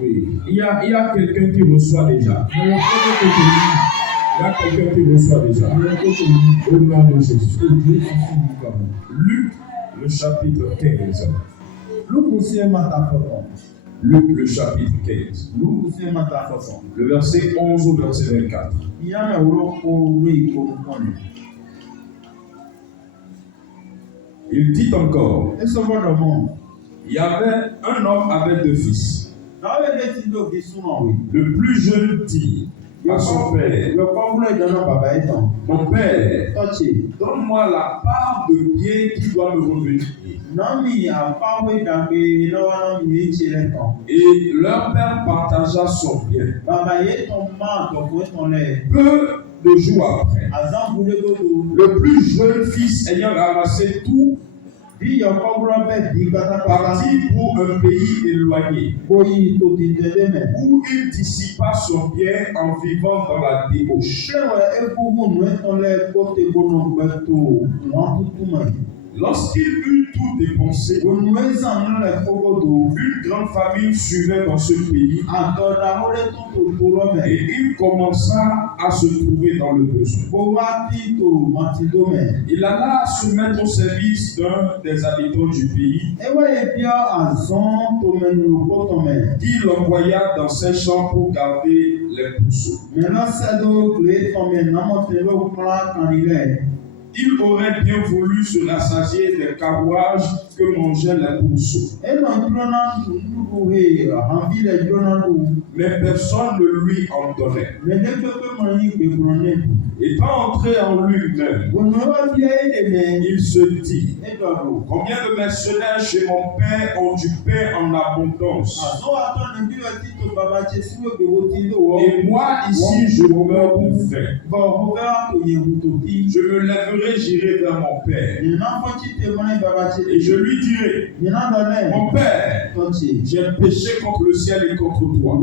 Oui, il y a quelqu'un qui reçoit déjà. Il y a quelqu'un qui reçoit déjà. Au nom de Jésus. Luc, le chapitre 15. Luc, le chapitre 15. Le verset 11 au verset 24. Il dit encore, il y avait un homme avec 2 fils. Le plus jeune dit à son père, mon père, donne-moi la part de bien qui doit me revenir. Et leur père partagea son bien. Peu de jours après, le plus jeune fils ayant ramassé tout, parti pour un pays éloigné, où il dissipa son bien en vivant dans la débauche. Lorsqu'il eut tout dépensé, une grande famine suivait dans ce pays et il commença à se trouver dans le besoin. Il alla se mettre au service d'un des habitants du pays qui l'envoya dans ses champs pour garder les pousseaux. Il aurait bien voulu se rassasier des carouages que mangeaient les pourceaux. Mais personne ne lui en donnait. Étant entré en lui-même, il se dit, combien de mercenaires chez mon père ont du pain en abondance, et moi ici je meurs pour faim. Je me lèverai, j'irai vers mon père, et je lui dirai, mon père, j'ai péché contre le ciel et contre toi.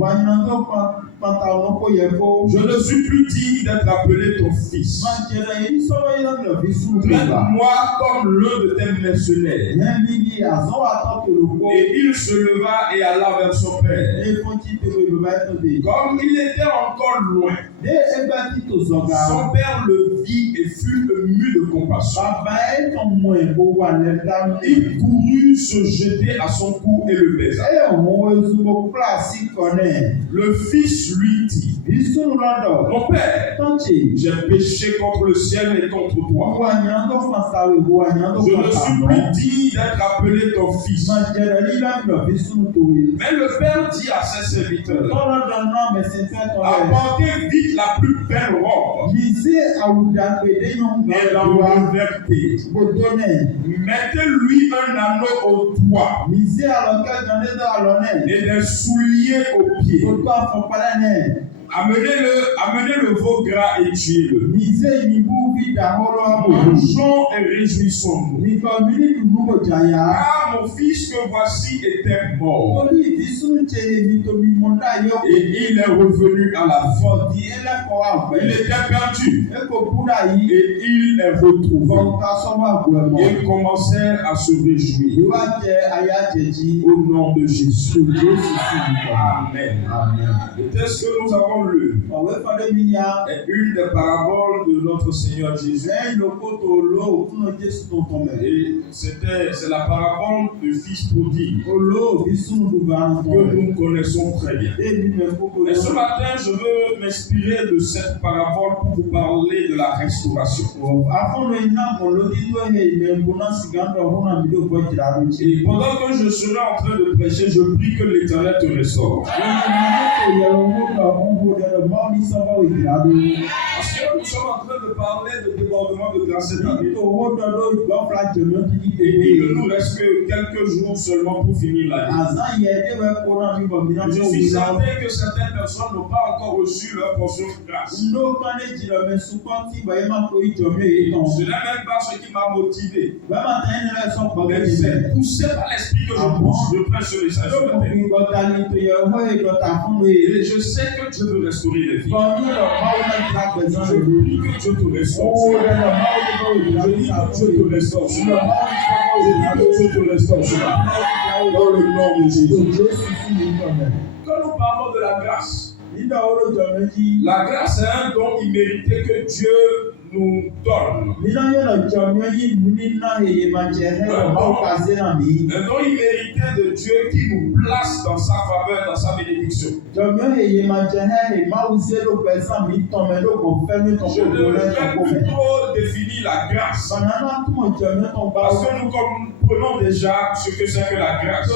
Je ne suis plus digne d'être appelé ton fils. Traite-moi comme l'un de tes mercenaires. Et il se leva et alla vers son père. Comme il était encore loin, son père le vit et fut ému de compassion. Il courut se jeter à son cou et le baisa. Le fils lui dit, mon père, j'ai péché contre le ciel et contre toi. Je ne suis plus digne d'être appelé ton fils. Mais le père dit à ses serviteurs, apportez vite la plus belle robe et l'enveloppez. Mettez-lui un anneau au doigt et des souliers aux pieds. Amenez le veau gras et tuez-le. Mangeons et réjouissons-nous. Car mon fils que voici était mort. Et il est revenu à la vie. Il était perdu. Et il est retrouvé. Ils commencèrent à se réjouir. Au nom de Jésus. Amen. Et est-ce que nous avons lu est une des paraboles de notre Seigneur Jésus. Et c'est la parabole du fils prodigue que nous connaissons très bien. Et ce matin, je veux m'inspirer de cette parabole pour vous parler de la restauration. Et pendant que je serai en train de prêcher, je prie que l'Éternel te restaure. Parce que nous sommes en train de parler de débordement de grâce cette année. Et il ne nous reste que quelques jours seulement pour finir l'année. Je suis certain que certaines personnes n'ont pas encore reçu leur portion de grâce. Ce n'est même pas ce qui m'a motivé. Mais c'est poussé par l'esprit que je prêche ce message ce matin. Et je sais que Dieu veut restaurer les vies. Je prie que Dieu te te restaure. Je dis que Dieu te restaure. Je dis que Dieu te restaure. Dans le nom de Jésus. Quand nous parlons de la grâce, la grâce est un don immérité que Dieu nous donne. Un don immérité de Dieu qui nous place dans sa faveur, dans sa bénédiction. Je ne vais plus trop définir la grâce. Parce que nous comprenons déjà ce que c'est que la grâce.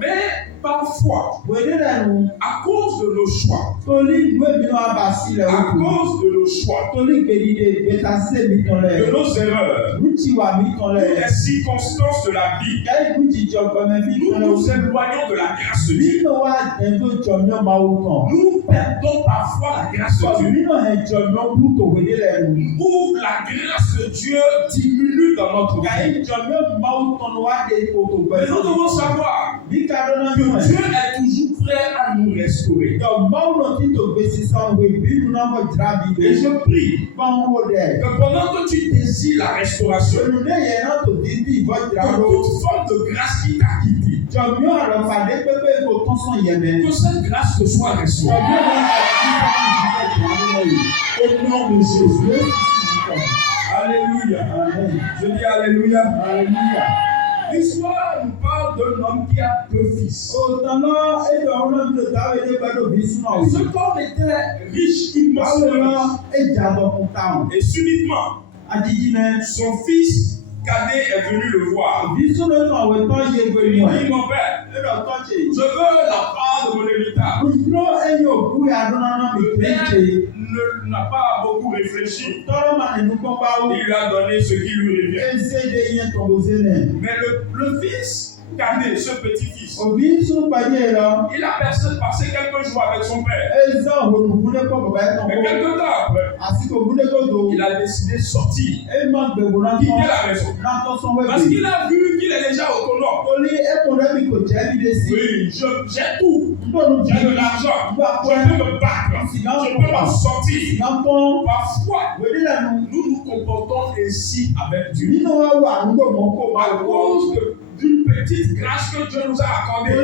Mais parfois, à cause de nos choix, à cause de nos choix, de nos erreurs, des circonstances de la vie, nous nous éloignons de la grâce de Dieu. Nous perdons parfois la grâce de Dieu. Ou la grâce de Dieu diminue dans notre vie. Mais nous devons savoir que Dieu est toujours prêt à nous restaurer. Et je prie que pendant que tu désires la restauration, que toute forme de grâce qui t'a quitté, que cette grâce te soit restaurée. Au nom de Jésus. Alléluia. Je dis Alléluia. Alléluia. L'histoire nous parle d'un homme qui a 2 fils. Cet homme était riche immensément. Et subitement, son fils cadet est venu le voir. Il dit, mon père, je veux la part de mon héritage. Le père n'a pas beaucoup réfléchi. Il lui a donné ce qui lui revient. Mais le fils cadet, ce petit-fils, il a passé quelques jours avec son père. Mais quelques temps après, il a décidé de sortir, quitter la maison. Parce qu'il a vu qu'il est déjà autonome. Oui, j'ai tout. J'ai de l'argent. Je peux me battre. Je peux m'en sortir. Parfois, nous nous comportons ainsi avec Dieu. À cause d'une petite grâce que Dieu nous a accordée.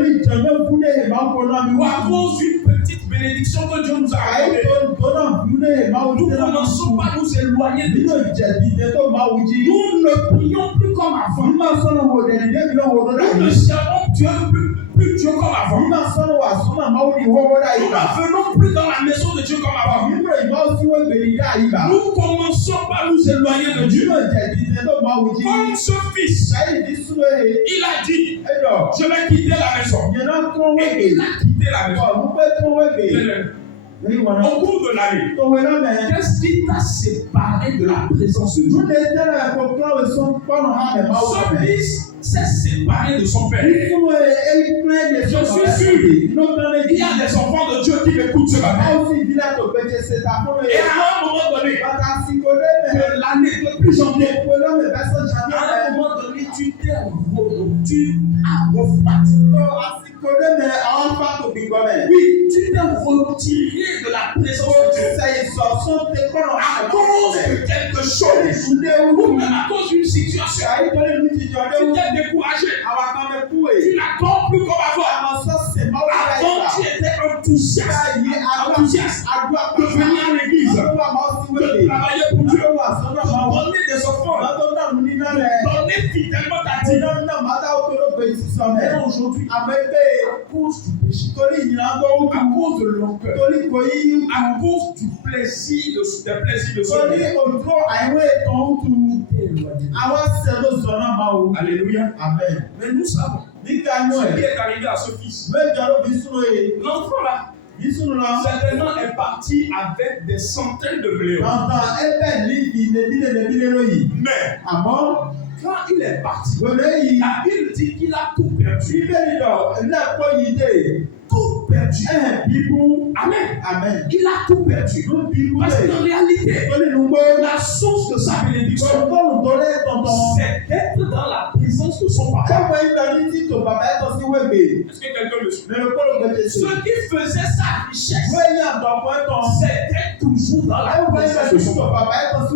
Ou à cause d'une petite bénédiction que Dieu nous a accordée. Nous ne commençons pas à nous éloigner de Dieu. Nous ne prions plus comme avant. Nous ne servons plus Dieu comme avant. Nous ne venons plus dans la maison de Dieu comme avant. Nous commençons par nous éloigner de Dieu. Comme ce fils, il a dit, je vais quitter la maison. Et il a quitté la maison. Au cours de l'année, qu'est-ce qui t'a séparé de la présence de Dieu? Ce fils s'est séparé de son père. Je suis sûr, il y a des enfants de Dieu qui m'écoutent ce matin. Et à un moment donné, de l'année, depuis janvier, à un moment donné, tu as refroidi. Oui, tu t'es retiré de la présence de Dieu à cause de quelque chose ou même à cause d'une situation. Tu t'es découragé. Tu n'attends plus comme avant. Avant, tu étais enthousiaste de venir à l'église, de travailler pour Dieu, de donner des offrandes, de donner fidèlement ta vie. Mais aujourd'hui, à cause du péché, à cause de l'orgueil, à cause du plaisir, des plaisirs de ce monde, alléluia, amen. Mais nous savons ce qui est arrivé à ce fils. L'enfant là, certainement est parti avec des centaines de millions. Mais quand il est parti, la Bible dit qu'il a tout perdu. Tout perdu. Amen. Amen. Il a tout perdu. Parce qu'en réalité, la source de sa bénédiction, c'est d'être dans la présence de son papa. Est-ce que quelqu'un me suit? Ceux qui faisaient sa richesse, c'était toujours dans la présence de son papa. Et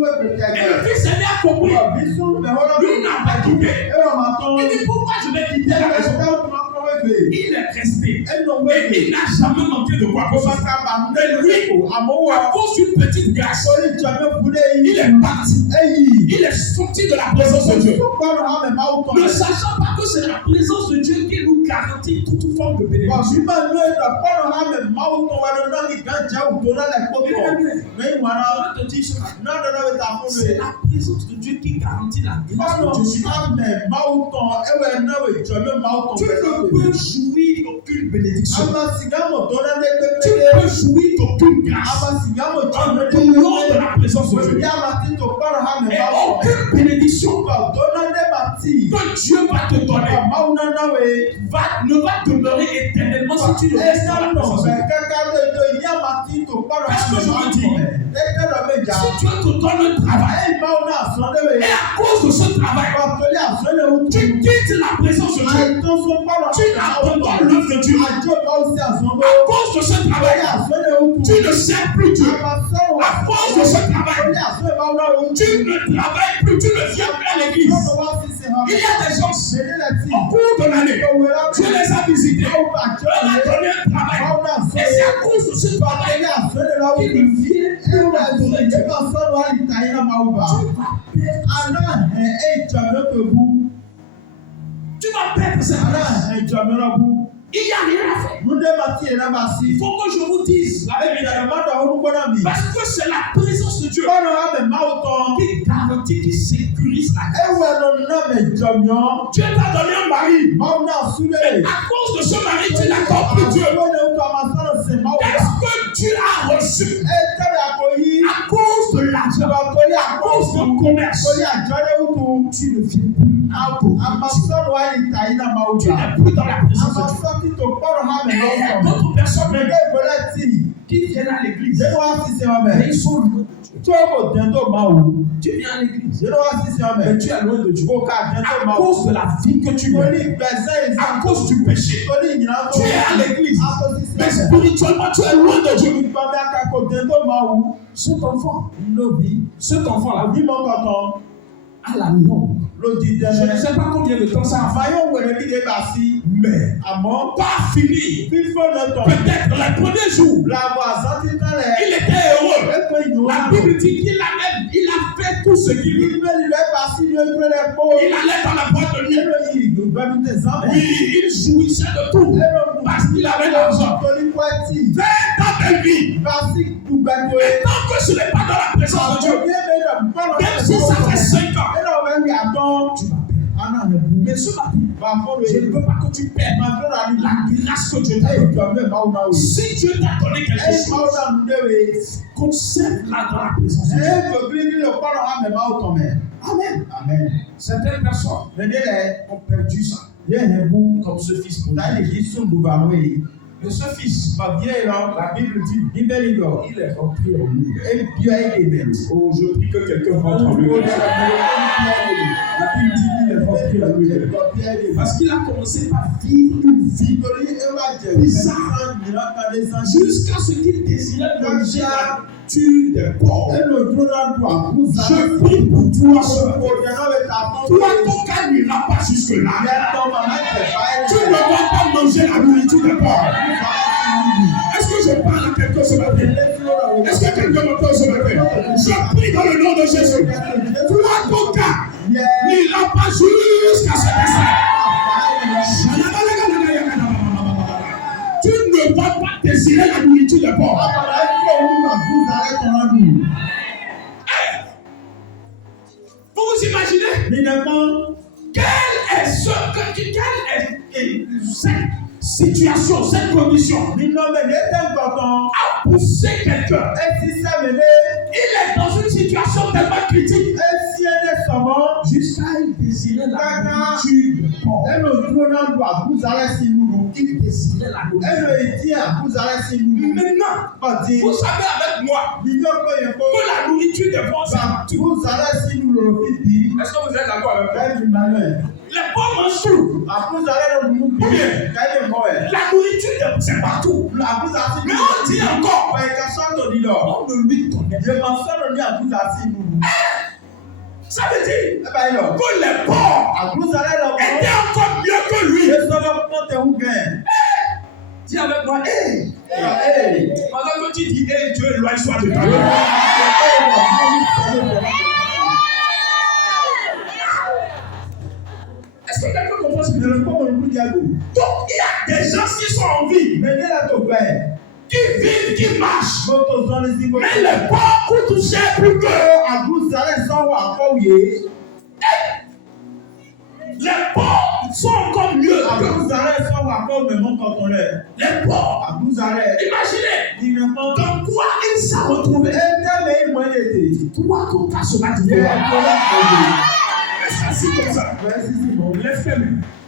le fils aîné a compris. Lui n'a pas quitté. Il dit pourquoi je vais quitter la maison? Il est resté. Et il n'a jamais manqué de quoi que ce soit. Et lui, à cause d'une petite grâce, il est parti. Il est sorti de la présence de Dieu. Ne sachant pas que c'est la présence de Dieu qui nous garantit toute forme de bénédiction. C'est la présence de Dieu qui garantit la grâce de Dieu. Tu ne peux jouir d'aucune bénédiction. Tu ne peux jouir d'aucune grâce en dehors de la présence de Dieu. Et aucune bénédiction que Dieu va te donner ne va demeurer éternellement si tu ne restes dans la présence de Dieu. Est-ce que je veux dire? Si Dieu te donne un travail et à cause de ce travail, tu quittes la présence de Dieu, tu abandonnes l'œuvre de Dieu. À cause de ce travail, tu ne sers plus Dieu. À cause de ce travail, tu ne travailles plus, tu ne viens plus à l'église. Il y a des gens, au cours de l'année, Dieu les a visités, on a donné un travail. Et c'est à cause de ce travail qu'ils ne viennent plus à adorer Dieu. Tu vas perdre cette place. Il n'y a rien à faire. Il faut que je vous dise la vérité. Parce que c'est la présence de Dieu qui garantit, qui sécurise la grâce. Dieu t'a donné un mari. Et à cause de ce mari, tu n'accordes plus Dieu. Qu'est-ce que Dieu a reçu? À cause de l'argent, à cause de commerce, tu ne viens plus. Tu n'es plus dans la présence de Dieu. Et il y a d'autres personnes qui viennent à l'église. Mais ils sont loin de Dieu. Tu viens à l'église, mais tu es loin de Dieu. À cause de la vie que tu mènes, à cause du péché, tu es à l'église, mais spirituellement tu es loin de Dieu. Cet enfant-là, à la longue, je ne sais pas combien de temps ça va, mais pas fini. Peut-être le premier jour, il était heureux. La Bible dit qu'il a fait tout ce qu'il veut. Il allait dans la boîte de nuit. Oui, il jouissait de tout parce qu'il avait l'argent. 20 ans de vie. Et tant que ce n'est pas dans la présence de Dieu, même si ça fait 5 ans, tu vas perdre. Mais ce matin, je ne veux pas que tu perdes la grâce que Dieu t'a donnée. Si Dieu t'a donné quelque chose, conserve-la dans la présence de Dieu. Amen. Certaines personnes ont perdu ça. Comme ce fils. Mais ce fils, la Bible dit, il est rentré en lui. Oh, je prie que quelqu'un rentre en lui. La Bible dit qu'il est rentré en lui. Parce qu'il a commencé par vivre une vie bizarre jusqu'à ce qu'il désirait manger la nourriture des pauvres. Je prie pour toi ce matin. Toi, ton cœur n'ira pas jusque-là. Tu ne vas pas manger la nourriture des pauvres. Est-ce que je parle à quelqu'un ce matin? Est-ce que quelqu'un m'entend ce matin? Je prie dans le nom de Jésus. Toi, ton cœur n'ira pas jusqu'à ce destin. Tu ne vas pas désirer la nourriture des pauvres. Vous vous imaginez? Quelle est cette situation, cette condition a poussé quelqu'un? Il est dans une situation tellement critique jusqu'à il désirer la nourriture des pauvres. Il désirait la nourriture. Maintenant, vous savez avec moi que la nourriture des pauvres, c'est la nourriture. Est-ce que vous êtes d'accord avec moi? Les pauvres mangent tout. Ou bien, c'est partout. Mais on dit encore. On ne lui connaît pas. Ça veut dire que les pauvres étaient encore mieux que lui. Dis avec moi, pendant que tu dis, Dieu éloigne soit de ta vie. Est-ce que quelqu'un comprend ce que je veux dire? Donc, il y a des gens qui sont en vie, qui vivent, qui marchent. Mais les pauvres coûtent cher plus que. Les pauvres sont encore mieux que. Les pauvres. Imaginez. Dans quoi ils s'en retrouvent. Toi, ton cas sera différent. Est-ce que c'est comme ça?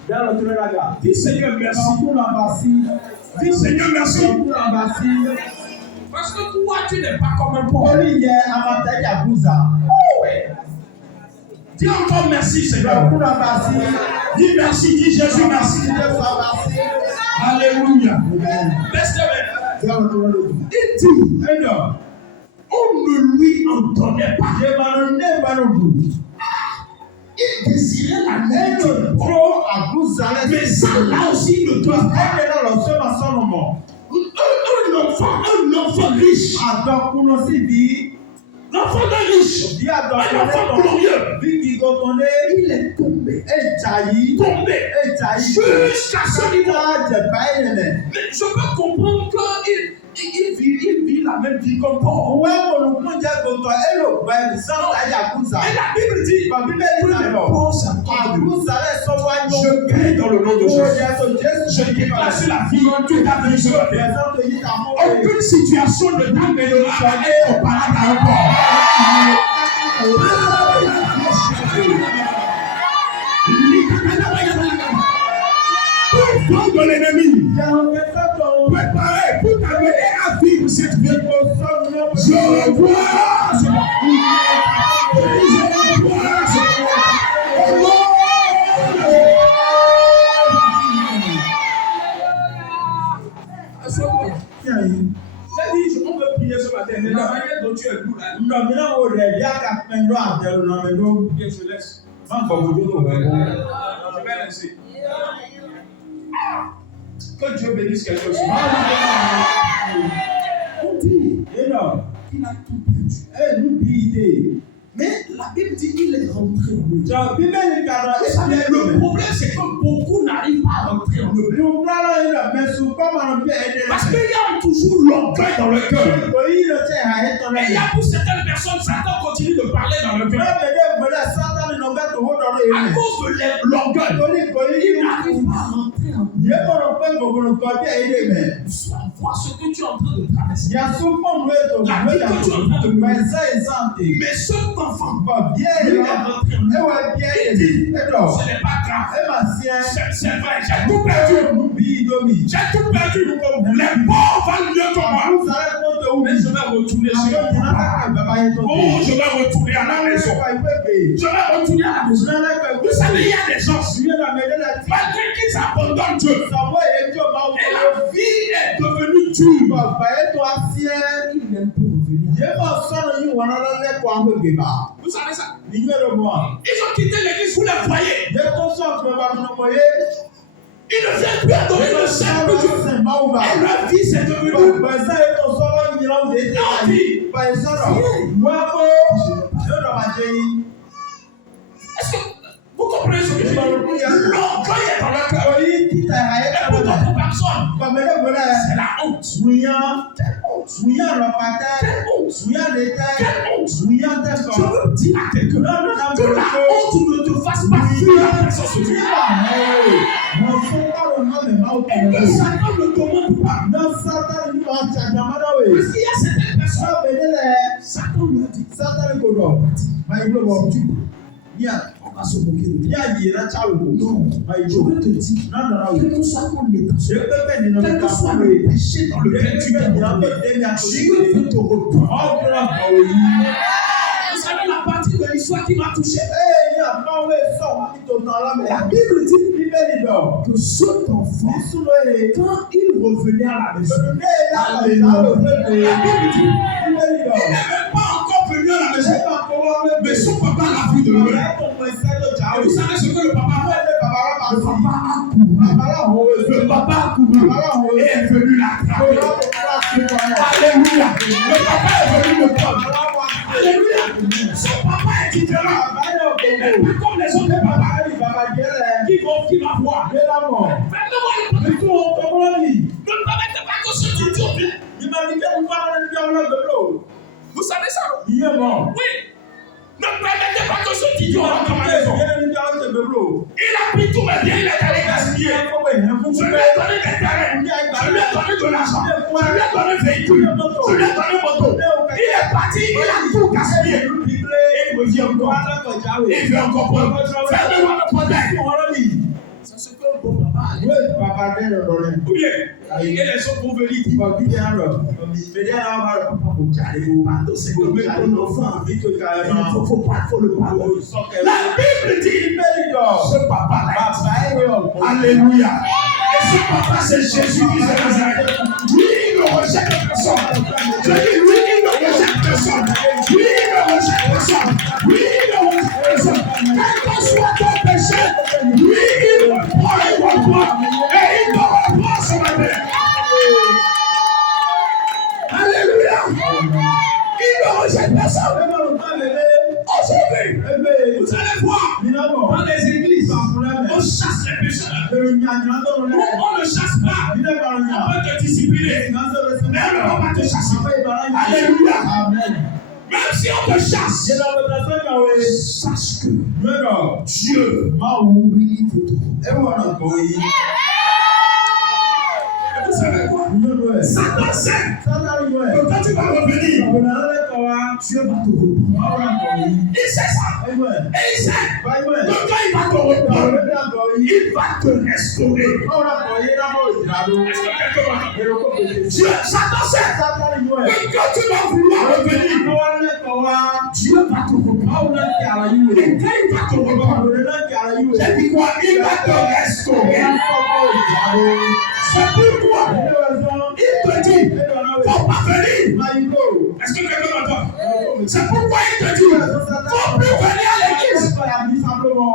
Lève-toi. Dis Seigneur merci. Dis Seigneur merci. Parce que toi, tu n'es pas comme un pauvre. Dis encore merci Seigneur. Dis merci, dis Jésus merci. Alléluia. Il dit, on ne lui en donnait pas. Il désirait la nature. Mais ça là aussi ne doit pas. Un enfant riche. L'enfant d'un riche, un enfant glorieux, il est tombé jusqu'à ce niveau. Mais je peux comprendre qu'il vit la même vie comme Paul. Et la Bible dit que les pauvres s'accordent. Je prie dans le nom de Jésus. Je déclare sur la vie tout ta venue sur la terre. Aucune situation ne t'amènera à être comparable à un pauvre. Pour de l'ennemi, préparé pour t'amener à vivre cette vie. Je vois. On peut prier ce matin, mais la manière dont tu es lourd, je laisse. Je vais laisser. Que Dieu bénisse quelqu'un. On dit qu'il a tout perdu. Mais la Bible dit qu'il est rentré en lui. Le problème, c'est que beaucoup n'arrivent pas à rentrer en lui. Parce qu'il y a toujours l'orgueil dans le cœur. Et il y a pour certaines personnes, Satan continue de parler dans le cœur. À cause de l'orgueil, il n'arrive pas à rentrer en lui. Vois ce que tu es en train de traverser. La vie que tu es en train de traverser. Mais cet enfant, il est rentré en lui. Il dit, ce n'est pas grave. C'est vrai, j'ai tout perdu. J'ai tout perdu. Les pauvres valent mieux que moi. Mais je vais retourner chez moi. Oh, je vais retourner à la maison. Je vais retourner à la maison. Vous savez, il y a des gens, malgré qu'ils abandonnent Dieu, et la vie est devenue dure. Il n'aime plus revenir. Vous savez ça? Ils ont quitté l'église, vous les voyez. Ils ne viennent plus adorer le Seigneur Dieu. Et leur vie c'est devenu. Est-ce que vous comprenez ce que je dis? L'orgueil est dans le cœur. Et pour d'autres personnes, c'est la honte. Quelle honte? Je veux dire à quelqu'un que la honte ne te fasse pas fuir la présence de Dieu. Et que Satan ne demande pas. Parce qu'il y a certaines personnes, Satan lui a dit, on va se moquer de toi. Non, je veux te dire, quel que soit ton état, quel que soit le péché dans lequel tu es, Dieu veut te reprendre. Vous savez la partie de l'histoire. soit qui m'a touché. La Bible dit que cet enfant, quand il revenait à la maison, la Bible dit, il n'est même pas encore venu à la maison, mais son papa l'a vu de loin. Et vous savez ce que le papa a fait? Le papa a couru et est venu l'attraper. Alléluia. Le papa est venu le prendre. Alléluia. Son papa est différent. Il n'est pas comme les autres papas qui va voir. Ne permettez pas que ce tuto vienne. Vous savez ça? Oui. Ne permettez pas que ce tuto rentre dans ma maison. Il a pris tous mes biens, il est allé gaspiller. Je lui ai donné des terrains, je lui ai donné de l'argent, je lui ai donné véhicule, je lui ai donné moto. Il est parti, il a tout gaspillé. Et il me dit encore, il veut encore prendre. Fermez-moi le portail. C'est ce que le bon papa a dit. Ou bien, et les autres vont venir dire, faut le parler. La Bible dit, ce papa-là, alléluia. Et ce papa, c'est Jésus-Christ de Nazareth. Lui, il ne rejette personne. Je dis, lui, il ne rejette personne. Lui, il ne rejette personne. Lui, il ne rejette personne. Quel que soit ton péché, lui, il reprend et il te reprend ce matin. Alléluia. Il ne rejette personne. Aujourd'hui, vous allez voir dans les églises, on chasse les pécheurs. On ne chasse pas. On peut te discipliner. Mais on ne va pas te chasser. Alléluia. Même si on te chasse, sache que Dieu m'a oublié de tout. Vous savez quoi? Satan sait que quand tu vas revenir, Dieu va te reprendre. Il sait ça. Et il sait que quand il va te reprendre, il va te restaurer. Est-ce que quelqu'un va? Satan sait que quand tu vas vouloir revenir, Dieu va te reprendre. Et quand il va te reprendre, j'ai dit quoi? Il va te restaurer. C'est pourquoi il te dit, faut pas venir. Est-ce que quelqu'un m'entend? C'est pourquoi il te dit, faut plus venir à l'église.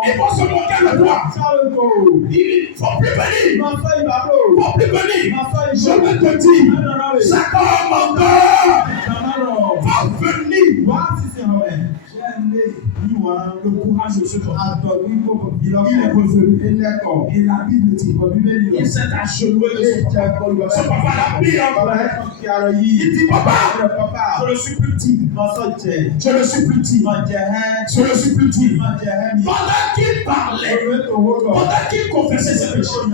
Il faut se moquer de toi. Il faut plus venir. Faut plus venir. Je vais te dire, c'est comme encore. Faut venir. Le courage de ce homme. Il est revenu. Et la Bible dit, il s'est agenouillé de son papa. L'a pris en colère. Il dit, papa, je le supplie. Je le supplie. Je le supplie. Pendant qu'il parlait, pendant qu'il confessait ses péchés, vous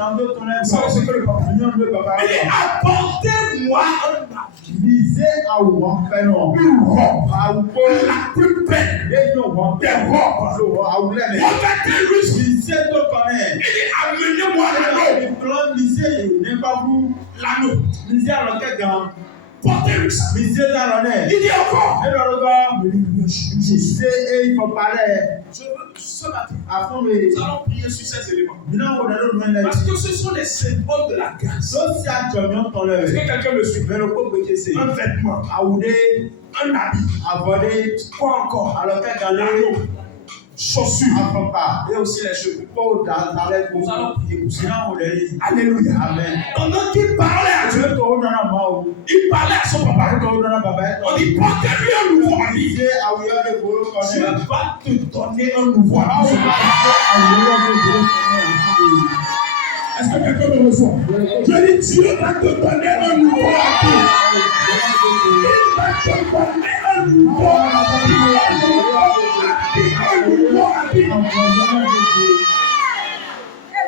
savez ce que le papa dit? Il dit, apportez-moi un lisez à une robe la plus belle des robes. Revêtez-lui. Il dit, amenez-moi l'anneau. Portez-lui ça. Il dit encore. Ce matin, nous allons prier sur ces éléments. Parce que ce sont les symboles de la grâce. Est-ce que quelqu'un me suit? Un vêtement, un habit, quoi encore? L'anneau, chaussures, et aussi les cheveux. Nous allons prier pour ça. Alléluia. Amen. Pendant qu'il parlait à Dieu, il parlait à son papa. On dit, portez-lui un nouveau habit. Dieu va te donner un nouveau habit. Est-ce que quelqu'un me reçoit? Je dis, Dieu va te donner un nouveau habit. Il va te donner un nouveau habit.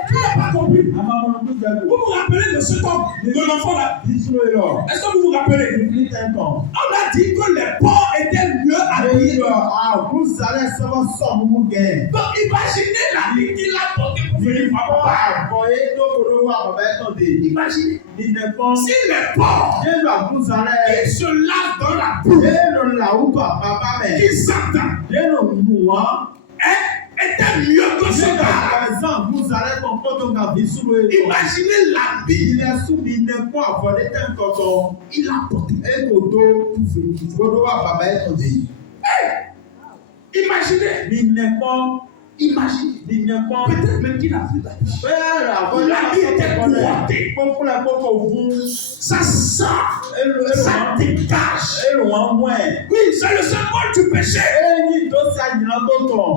Tu n'as pas compris. Vous vous rappelez de cet homme, de l'enfant là? Est-ce que vous vous rappelez? On a dit que les porcs étaient mieux habillés. Donc imaginez la vie qu'il a portée pour venir voir papa. Imaginez. Si les porcs, ils se lavent dans la boue, qui s'attendent, était mieux que ce gars. Imaginez l'habit. Il a porté. Imaginez. Peut-être même qu'il a vu l'habit était courroté. Ça sort. Ça dégage. Oui, c'est le symbole du péché.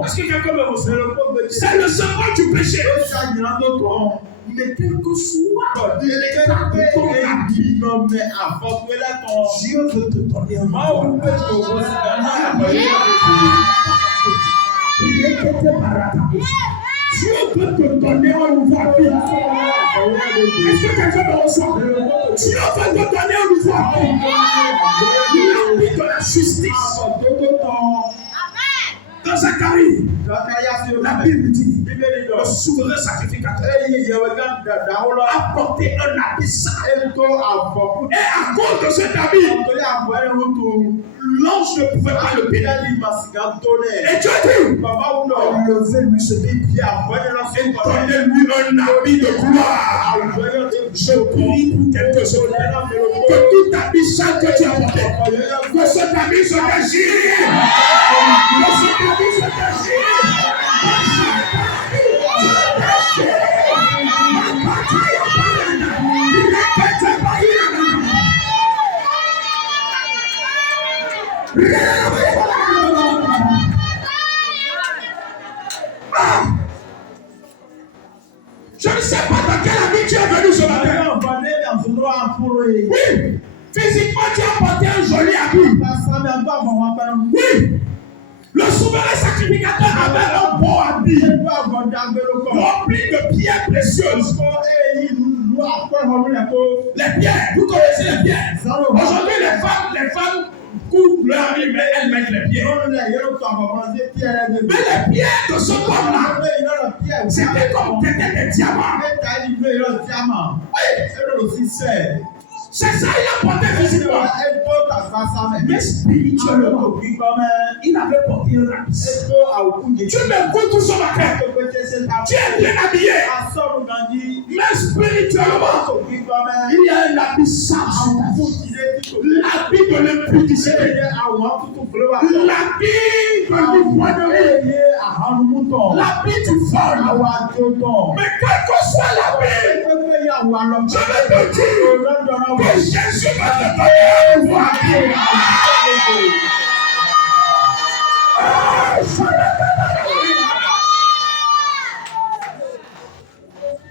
Est-ce que quelqu'un me reçoit? C'est le symbole du péché. Mais quel que soit l'état de ton habit, Dieu veut te donner un endroit. Dieu veut te donner un nouveau habit. Est-ce que quelqu'un me reçoit? Dieu veut te donner un nouveau habit. L'habit de la justice. Dans Zacharie, la Bible dit le souverain sacrificateur a porté un habit saint. Et à cause de cet habit, l'ange ne pouvait pas le péter. Et Dieu dit, levez-lui ce pied et donnez-lui un habit de gloire. Je prie pour quelque chose. Que tout habit saint que tu as porté, que cet habit se déchire. Que cet habit se déchire. Je ne sais pas dans quel habit tu es venu ce matin. Oui, physiquement tu as porté un joli habit. Oui, le souverain sacrificateur avait un beau habit rempli de pierres précieuses. Les pierres, vous connaissez les pierres. Aujourd'hui, les femmes coupent leur habit, mais elles mettent les pierres. Mais les pierres de ce homme-là, c'était comme des diamants. Oui, c'est ça, il a porté physiquement. Mais spirituellement, il avait porté un habit. Tu m'écoutes tout ce matin. Tu es bien habillé. Mais spirituellement, il y a un habit saint. L'habit de l'impudicité. L'habit de l'ivrognerie. L'habit du vol. Mais quel que soit l'habit, je vais te dire que Jésus va te donner un nouveau habit.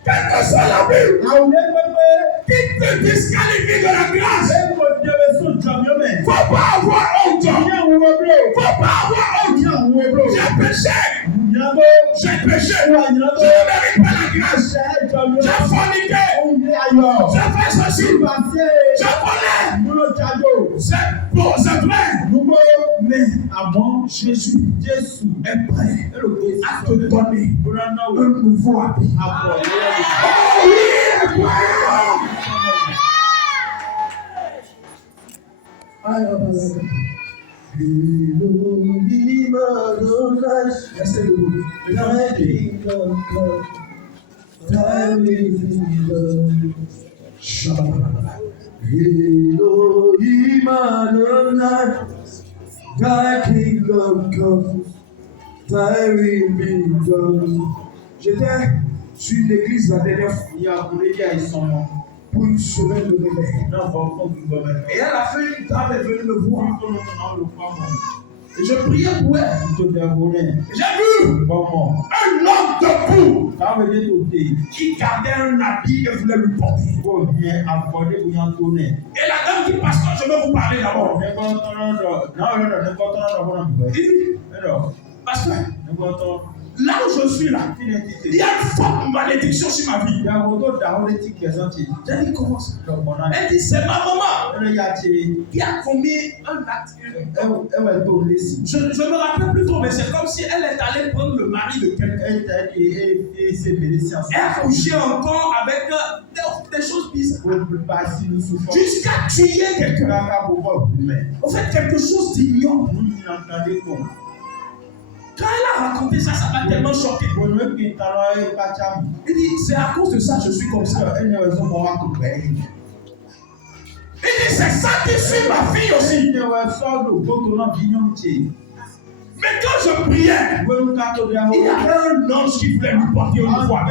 Quel que soit l'habit qui te disqualifie de la grâce, faut pas avoir honte. Faut pas avoir honte. J'ai péché. J'ai péché. Je ne mérite pas la grâce. J'ai forniqué. J'ai fait ceci. J'ai volé. C'est bon, c'est vrai. Mais avant, Jésus est prêt à te donner un nouveau habit. Oh oui, il est prêt. J'étais sur une église la dernière fois pour une semaine de réveil. Et à la fin, une dame est venue me voir. Et je priais pour elle. J'ai vu un homme debout qui gardait un habit et voulait lui porter. Et la dame dit, pasteur, je vais vous parler d'abord. Il dit, pasteur, là où je suis là, il y a une forte malédiction sur ma vie. J'ai dit comment ça? Elle dit c'est ma maman qui a commis un acte. Je ne me rappelle plus trop, mais c'est comme si elle est allée prendre le mari de quelqu'un. Elle a couché encore avec des choses bizarres. Jusqu'à tuer quelqu'un. En fait, quelque chose d'ignoble. Quand elle a raconté ça, ça m'a tellement choqué. Il dit, c'est à cause de ça que je suis comme ça. Il dit, c'est ça qui suit ma fille aussi. Mais quand je priais, il y avait un ange qui voulait lui porter une voix.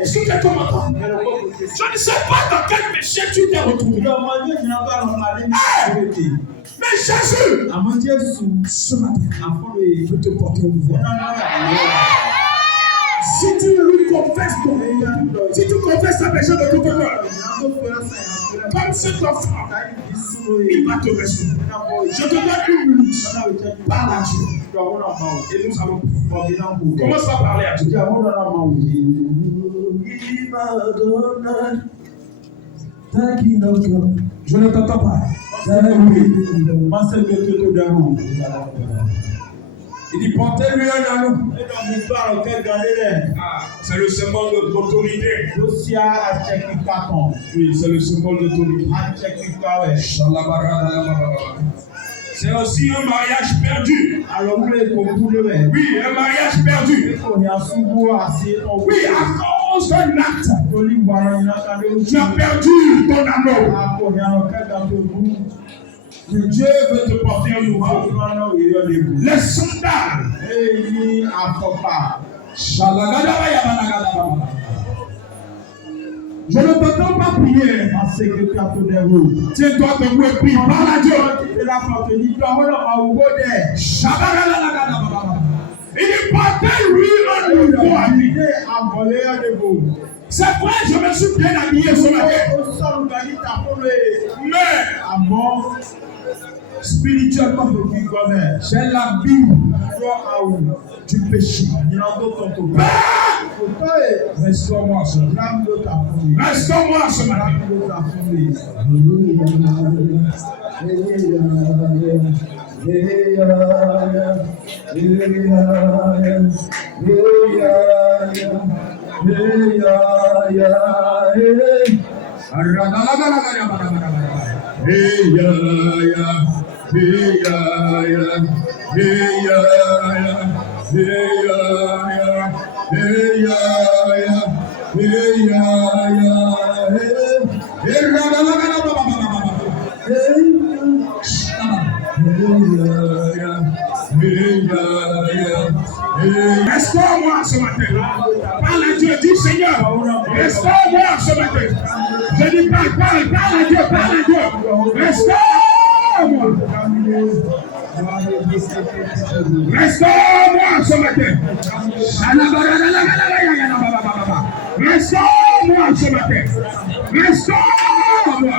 Est-ce que tu m'entends? Je ne sais pas dans quel péché tu t'es retrouvé. Mais Jésus, ce matin, veut te porter une voix. Si tu lui confesses ton si tu confesses ta péché de tout ton cœur, comme cet enfant, il va te rester. Je te donne une minute. Parle à Dieu. Et nous allons commence à parler à Dieu. Je ne t'entends pas. Il dit portez-lui un anneau. C'est le symbole d'autorité. Oui, c'est le symbole d'autorité. C'est aussi un mariage perdu. Oui, un mariage perdu. Oui, à cause d'un acte. Tu as perdu ton amour. Dieu veut te porter un nouveau. Les sandales. Je ne t'entends pas prier. Tiens-toi debout et prie. Parle à Dieu. Il est porté lui un nouveau ami. C'est vrai, je me suis bien habillé ce matin. Mais spirituellement, j'ai l'habit du péché. Restaure-moi ce matin. Restaure-moi ce matin. Restaure-moi ce matin. Parle à Dieu, dis Seigneur, restaure-moi ce matin. Je dis parle à Dieu, restaure-moi. Restaure-moi ce matin. Restaure-moi ce matin. Restaure-moi.